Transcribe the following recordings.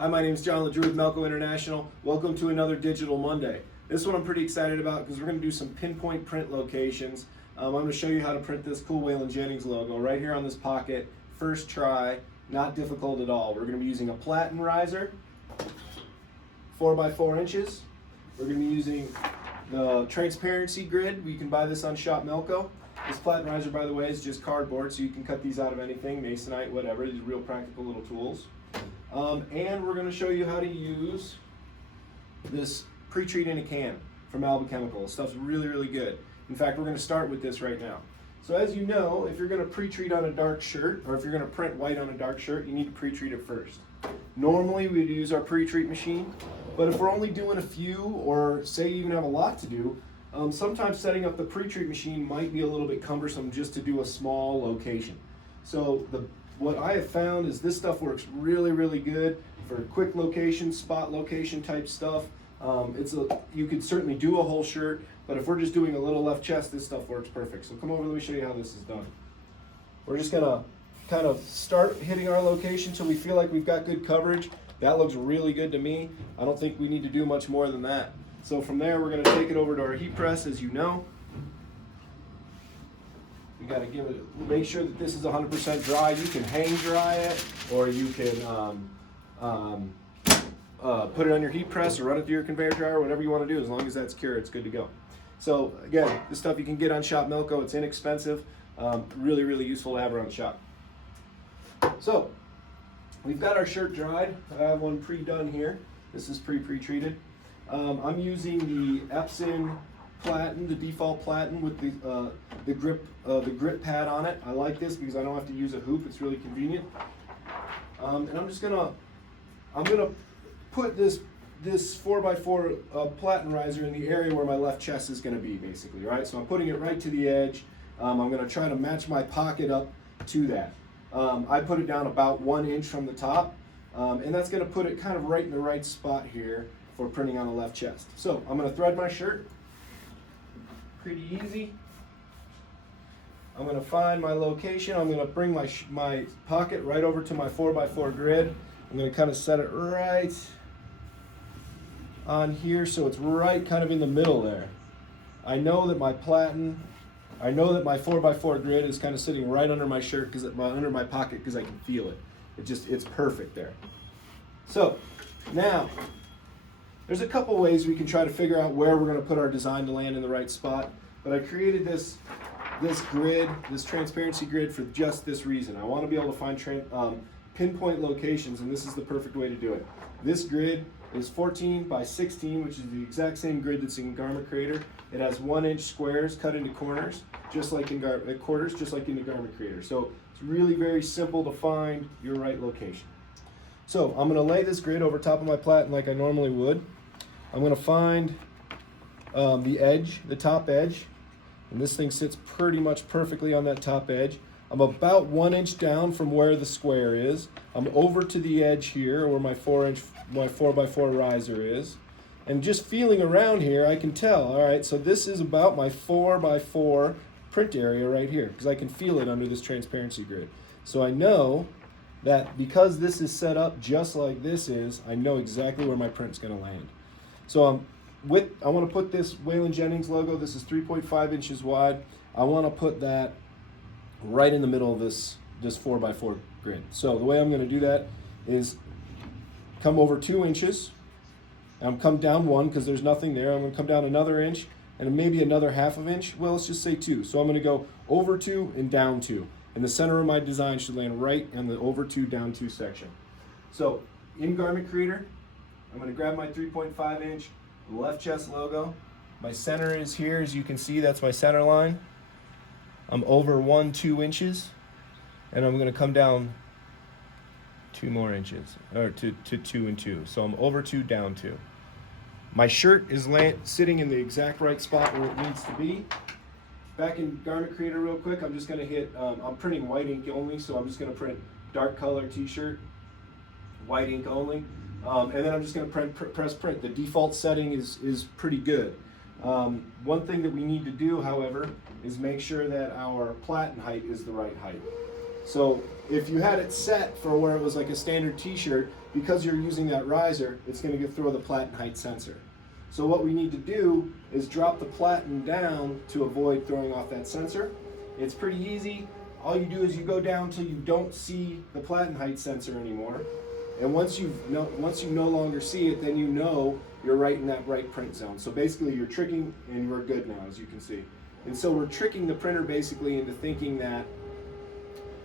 Hi, my name is John LaDrew with Melco International. Welcome to another Digital Monday. This one I'm pretty excited about because we're going to do some pinpoint print locations. I'm going to show you how to print this cool Waylon Jennings logo right here on this pocket. First try, not difficult at all. We're going to be using a platen riser, 4 by 4 inches. We're going to be using the transparency grid. You can buy this on Shop Melco. This platen riser, by the way, is just cardboard, so you can cut these out of anything, masonite, whatever. These are real practical little tools. And we're going to show you how to use this Pretreat in a can from Alba Chemical. This stuff's really, really good. In fact, we're going to start with this right now. So as you know, if you're going to pre-treat on a dark shirt, or if you're going to print white on a dark shirt, you need to pre-treat it first. Normally we'd use our pre-treat machine, but if we're only doing a few, or say you even have a lot to do, sometimes setting up the pre-treat machine might be a little bit cumbersome just to do a small location. So what I have found is this stuff works really, really good for quick location, spot location type stuff. You could certainly do a whole shirt, but if we're just doing a little left chest, this stuff works perfect. So come over, let me show you how this is done. We're just gonna kind of start hitting our location till we feel like we've got good coverage. That looks really good to me. I don't think we need to do much more than that. So from there, we're gonna take it over to our heat press, as you know. We got to make sure that this is 100% dry. You can hang dry it, or you can put it on your heat press or run it through your conveyor dryer, whatever you want to do. As long as that's cured, it's good to go. So again, this stuff you can get on Shop Melco. It's inexpensive. Really, really useful to have around the shop. So we've got our shirt dried. I have one pre-done here. This is pre-treated. I'm using the Epson platen, the default platen with the grip pad on it. I like this because I don't have to use a hoop. It's really convenient. And I'm gonna put this 4x4 platen riser in the area where my left chest is gonna be, basically, right? So I'm putting it right to the edge. I'm gonna try to match my pocket up to that. I put it down about 1 inch from the top, and that's gonna put it kind of right in the right spot here for printing on the left chest. So I'm gonna thread my shirt. Pretty easy. I'm going to find my location. I'm going to bring my pocket right over to my 4x4 grid. I'm going to kind of set it right on here so it's right kind of in the middle there. I know that my 4x4 grid is kind of sitting right under my shirt, under my pocket, because I can feel it. It's perfect there. So now, there's a couple ways we can try to figure out where we're going to put our design to land in the right spot, but I created this grid, this transparency grid, for just this reason. I want to be able to find pinpoint locations, and this is the perfect way to do it. This grid is 14 by 16, which is the exact same grid that's in Garment Creator. It has 1 inch squares cut into corners, just like in quarters, just like in the Garment Creator. So it's really very simple to find your right location. So I'm going to lay this grid over top of my platen like I normally would. I'm going to find the edge, the top edge, and this thing sits pretty much perfectly on that top edge. I'm about 1 inch down from where the square is. I'm over to the edge here where my 4x4 riser is. And just feeling around here, I can tell, all right, so this is about my 4x4 print area right here, because I can feel it under this transparency grid. So I know that because this is set up just like this is, I know exactly where my print's going to land. So I want to put this Waylon Jennings logo. This is 3.5 inches wide. I want to put that right in the middle of this 4x4 grid. So the way I'm going to do that is come over 2 inches. I'm come down 1 because there's nothing there. I'm going to come down another inch and maybe another half of inch. Well, let's just say 2. So I'm going to go over 2 and down 2. And the center of my design should land right in the over 2, down 2 section. So in Garment Creator, I'm going to grab my 3.5 inch left chest logo. My center is here, as you can see, that's my center line. I'm over 2 inches, and I'm going to come down 2 more inches, or to 2 and 2. So I'm over 2, down 2. My shirt is sitting in the exact right spot where it needs to be. Back in Garment Creator real quick, I'm just going to hit, I'm printing white ink only, so I'm just going to print dark color t-shirt, white ink only, and then I'm just going to press print. The default setting is pretty good. One thing that we need to do, however, is make sure that our platen height is the right height. So if you had it set for where it was like a standard t-shirt, because you're using that riser, it's going to throw the platen height sensor. So what we need to do is drop the platen down to avoid throwing off that sensor. It's pretty easy. All you do is you go down until you don't see the platen height sensor anymore. And once you no longer see it, then you know you're right in that right print zone. So basically you're tricking, and we're good now, as you can see. And so we're tricking the printer basically into thinking that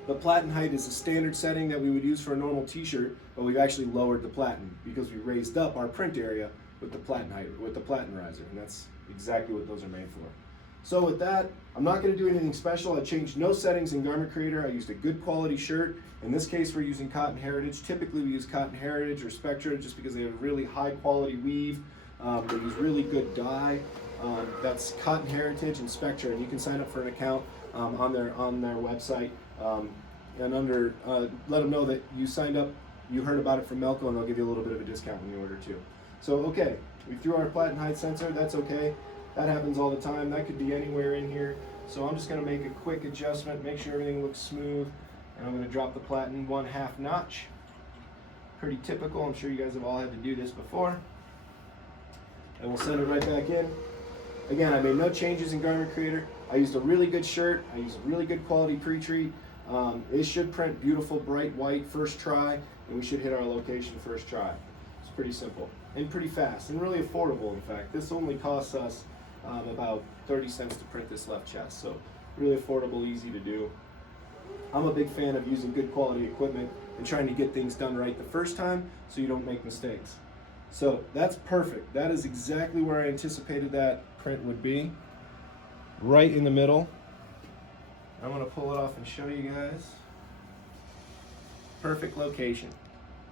the platen height is a standard setting that we would use for a normal t-shirt, but we've actually lowered the platen because we raised up our print area with the platen height, with the platen riser, and that's exactly what those are made for. So with that, I'm not going to do anything special. I changed no settings in Garment Creator. I used a good quality shirt. In this case, we're using Cotton Heritage. Typically, we use Cotton Heritage or Spectra just because they have really high quality weave. They use really good dye. That's Cotton Heritage and Spectra, and you can sign up for an account on their website and let them know that you signed up, you heard about it from Melco, and they'll give you a little bit of a discount when you order too. So okay, we threw our platen height sensor. That's okay. That happens all the time. That could be anywhere in here. So I'm just going to make a quick adjustment, make sure everything looks smooth, and I'm going to drop the platen 1/2 notch. Pretty typical. I'm sure you guys have all had to do this before. And we'll send it right back in. Again, I made no changes in Garment Creator. I used a really good shirt. I used a really good quality Pretreat. It should print beautiful, bright white first try, and we should hit our location first try. It's pretty simple and pretty fast and really affordable. In fact, this only costs us about 30 cents to print this left chest, so really affordable, easy to do. I'm a big fan of using good quality equipment and trying to get things done right the first time so you don't make mistakes. So that's perfect. That is exactly where I anticipated that print would be, right in the middle. I'm going to pull it off and show you guys. Perfect location.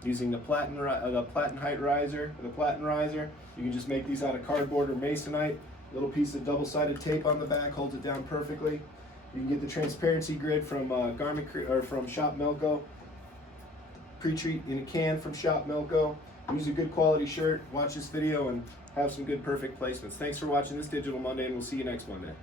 Using the platen height riser, the platen riser, you can just make these out of cardboard or masonite. Little piece of double-sided tape on the back holds it down perfectly. You can get the transparency grid from from Shop Melco. Pretreat in a can from Shop Melco. Use a good quality shirt. Watch this video and have some good perfect placements. Thanks for watching this Digital Monday, and we'll see you next Monday.